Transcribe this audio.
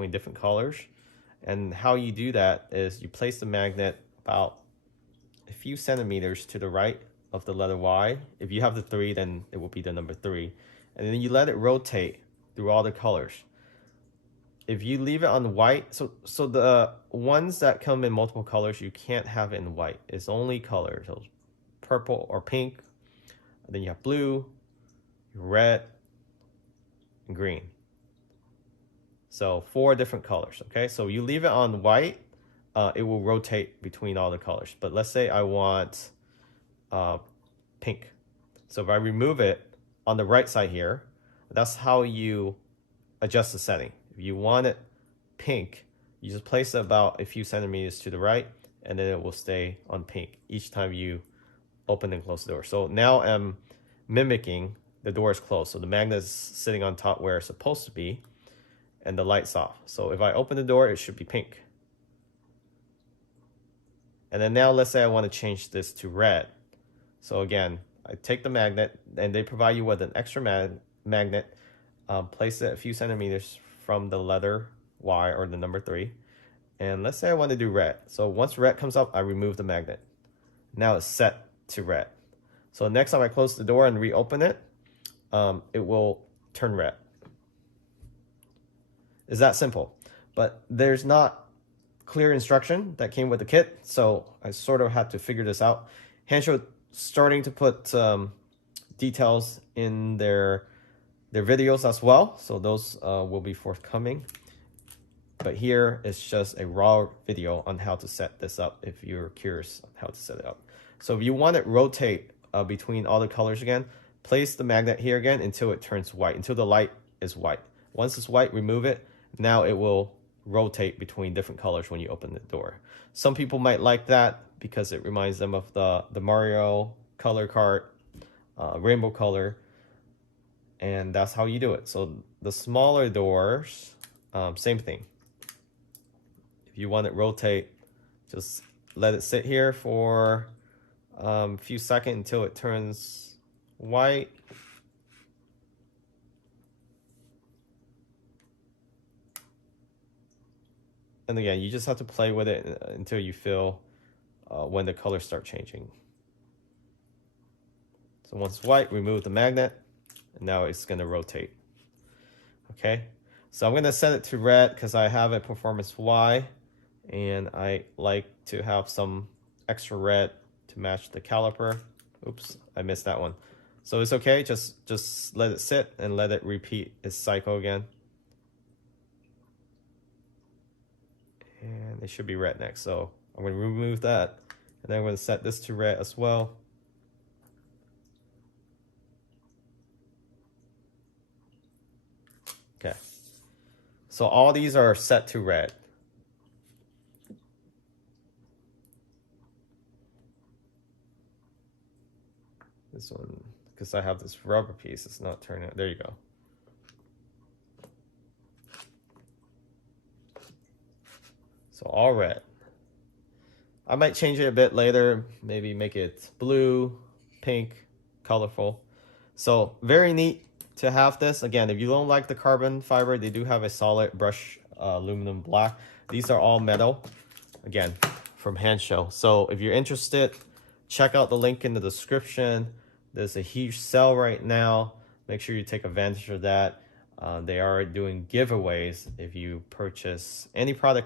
between different colors. And how you do that is you place the magnet about a few centimeters to the right of the letter Y. If you have the 3, then it will be the number 3. And then you let it rotate through all the colors. If you leave it on white, so the ones that come in multiple colors, you can't have it in white. It's only colors, so purple or pink. And then you have blue, red, and green. So 4 different colors, okay? So you leave it on white, it will rotate between all the colors. But let's say I want pink. So if I remove it on the right side here, that's how you adjust the setting. If you want it pink, you just place it about a few centimeters to the right, and then it will stay on pink each time you open and close the door. So now I'm mimicking the door is closed. So the magnet is sitting on top where it's supposed to be, and the light's off. So if I open the door, it should be pink. And then now let's say I want to change this to red. So again, I take the magnet, and they provide you with an extra magnet. Place it a few centimeters from the letter Y or the number 3. And let's say I want to do red. So once red comes up, I remove the magnet. Now it's set to red. So next time I close the door and reopen it, it will turn red. It's that simple. But there's not clear instruction that came with the kit, so I sort of had to figure this out. Hansshow starting to put details in their videos as well, so those will be forthcoming. But here is just a raw video on how to set this up if you're curious on how to set it up. So if you want it rotate between all the colors again, place the magnet here again until it turns white, until the light is white. Once it's white, remove it. Now it will rotate between different colors when you open the door. Some people might like that because it reminds them of the Mario color cart, rainbow color, and that's how you do it. So the smaller doors, same thing. If you want it rotate, just let it sit here for a few seconds until it turns white. And again, you just have to play with it until you feel when the colors start changing. So once it's white, remove the magnet, and now it's going to rotate. Okay, so I'm going to set it to red because I have a performance Y, and I like to have some extra red to match the caliper. Oops, I missed that one. So it's okay, just let it sit and let it repeat its cycle again. And it should be red next. So I'm going to remove that, and then I'm going to set this to red as well. Okay. So all these are set to red. This one, because I have this rubber piece, it's not turning out. There you go. So all red. I might change it a bit later, maybe make it blue, pink, colorful. So very neat to have this. Again, if you don't like the carbon fiber, they do have a solid brush aluminum black. These are all metal, again, from Hansshow. So if you're interested, check out the link in the description. There's a huge sale right now. Make sure you take advantage of that. They are doing giveaways if you purchase any product